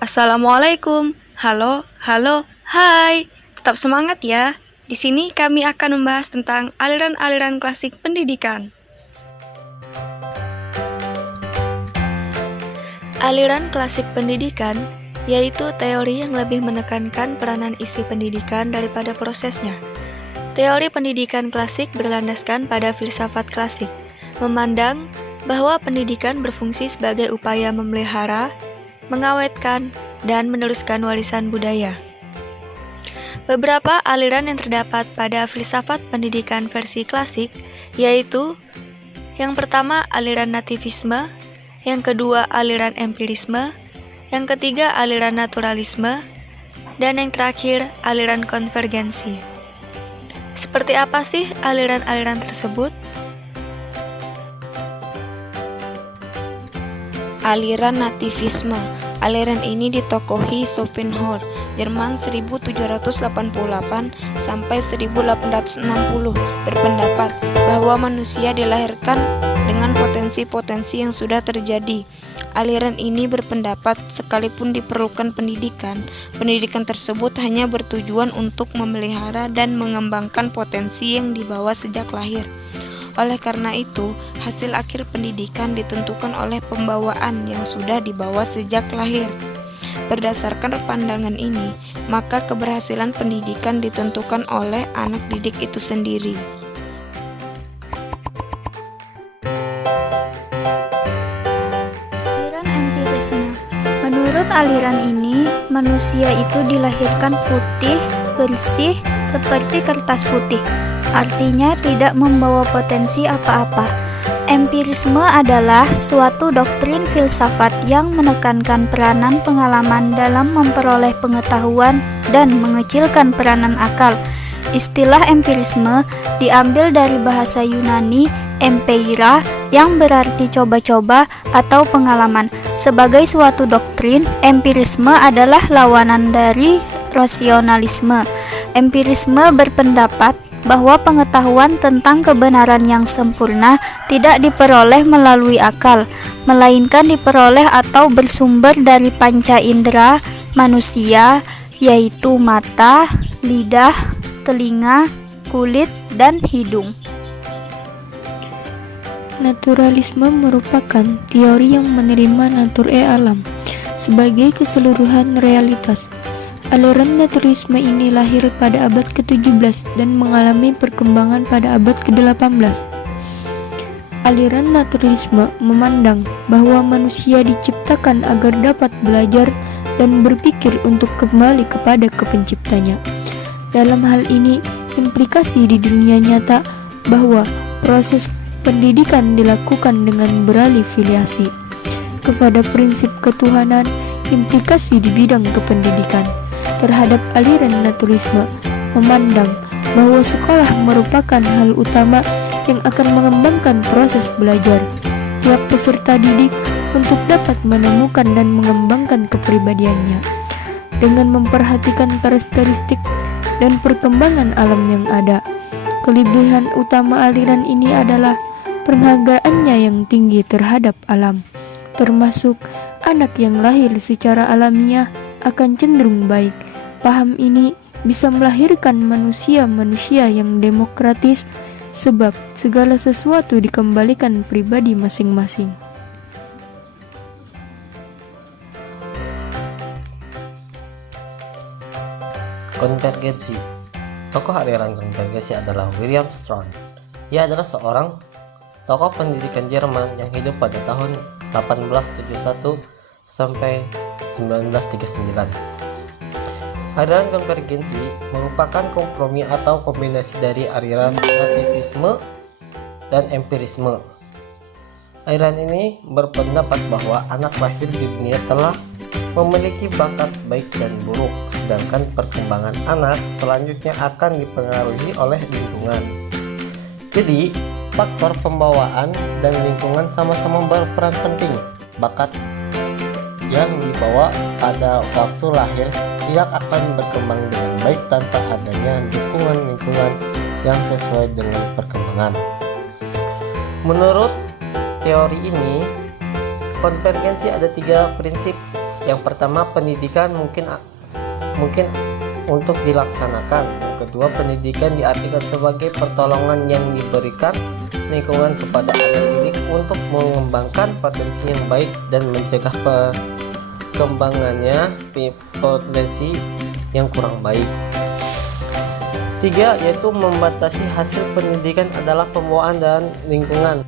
Assalamualaikum. Halo, halo, hai. Tetap semangat ya. Di sini kami akan membahas tentang aliran-aliran klasik pendidikan. Aliran klasik pendidikan yaitu teori yang lebih menekankan peranan isi pendidikan daripada prosesnya. Teori pendidikan klasik berlandaskan pada filsafat klasik, memandang bahwa pendidikan berfungsi sebagai upaya memelihara, mengawetkan, dan meneruskan warisan budaya. Beberapa aliran yang terdapat pada filsafat pendidikan versi klasik yaitu yang pertama aliran nativisme, yang kedua aliran empirisme, yang ketiga aliran naturalisme, dan yang terakhir aliran konvergensi. Seperti apa sih aliran-aliran tersebut? Aliran nativisme. Aliran ini ditokohi Schopenhauer, Jerman 1788 sampai 1860, berpendapat bahwa manusia dilahirkan dengan potensi-potensi yang sudah terjadi. Aliran ini berpendapat sekalipun diperlukan pendidikan, pendidikan tersebut hanya bertujuan untuk memelihara dan mengembangkan potensi yang dibawa sejak lahir. Oleh karena itu, hasil akhir pendidikan ditentukan oleh pembawaan yang sudah dibawa sejak lahir. Berdasarkan pandangan ini, maka keberhasilan pendidikan ditentukan oleh anak didik itu sendiri. Aliran empirisme. Menurut aliran ini, manusia itu dilahirkan putih, bersih, seperti kertas putih. Artinya tidak membawa potensi apa-apa. Empirisme adalah suatu doktrin filsafat yang menekankan peranan pengalaman dalam memperoleh pengetahuan dan mengecilkan peranan akal. Istilah empirisme diambil dari bahasa Yunani empeira yang berarti coba-coba atau pengalaman. Sebagai suatu doktrin, empirisme adalah lawanan dari rasionalisme. Empirisme berpendapat bahwa pengetahuan tentang kebenaran yang sempurna tidak diperoleh melalui akal, melainkan diperoleh atau bersumber dari panca indera manusia, yaitu mata, lidah, telinga, kulit, dan hidung. Naturalisme merupakan teori yang menerima natur alam sebagai keseluruhan realitas. Aliran naturalisme ini lahir pada abad ke-17 dan mengalami perkembangan pada abad ke-18. Aliran naturalisme memandang bahwa manusia diciptakan agar dapat belajar dan berpikir untuk kembali kepada penciptanya. Dalam hal ini, implikasi di dunia nyata bahwa proses pendidikan dilakukan dengan beralih filiasi kepada prinsip ketuhanan. Implikasi di bidang kependidikan terhadap aliran naturalisme memandang bahwa sekolah merupakan hal utama yang akan mengembangkan proses belajar tiap peserta didik untuk dapat menemukan dan mengembangkan kepribadiannya dengan memperhatikan karakteristik dan perkembangan alam yang ada. Kelebihan utama aliran ini adalah penghargaannya yang tinggi terhadap alam, termasuk anak yang lahir secara alamiah akan cenderung baik. Paham ini bisa melahirkan manusia-manusia yang demokratis sebab segala sesuatu dikembalikan pribadi masing-masing. Konvergensi. Tokoh aliran konvergensi adalah William Strauss. Ia adalah seorang tokoh pendidikan Jerman yang hidup pada tahun 1871 sampai 1939. Aliran konvergensi merupakan kompromi atau kombinasi dari aliran nativisme dan empirisme. Aliran ini berpendapat bahwa anak lahir di dunia telah memiliki bakat baik dan buruk, sedangkan perkembangan anak selanjutnya akan dipengaruhi oleh lingkungan. Jadi, faktor pembawaan dan lingkungan sama-sama berperan penting. Bakat yang dibawa pada waktu lahir tidak akan berkembang dengan baik tanpa adanya dukungan lingkungan yang sesuai dengan perkembangan. Menurut teori ini, konvergensi ada 3 prinsip, Yang pertama, pendidikan mungkin untuk dilaksanakan. Yang kedua, pendidikan diartikan sebagai pertolongan yang diberikan lingkungan kepada anak didik untuk mengembangkan potensi yang baik dan mencegah perkembangannya potensi yang kurang baik. 3. Yaitu membatasi hasil pendidikan adalah pembawaan dan lingkungan.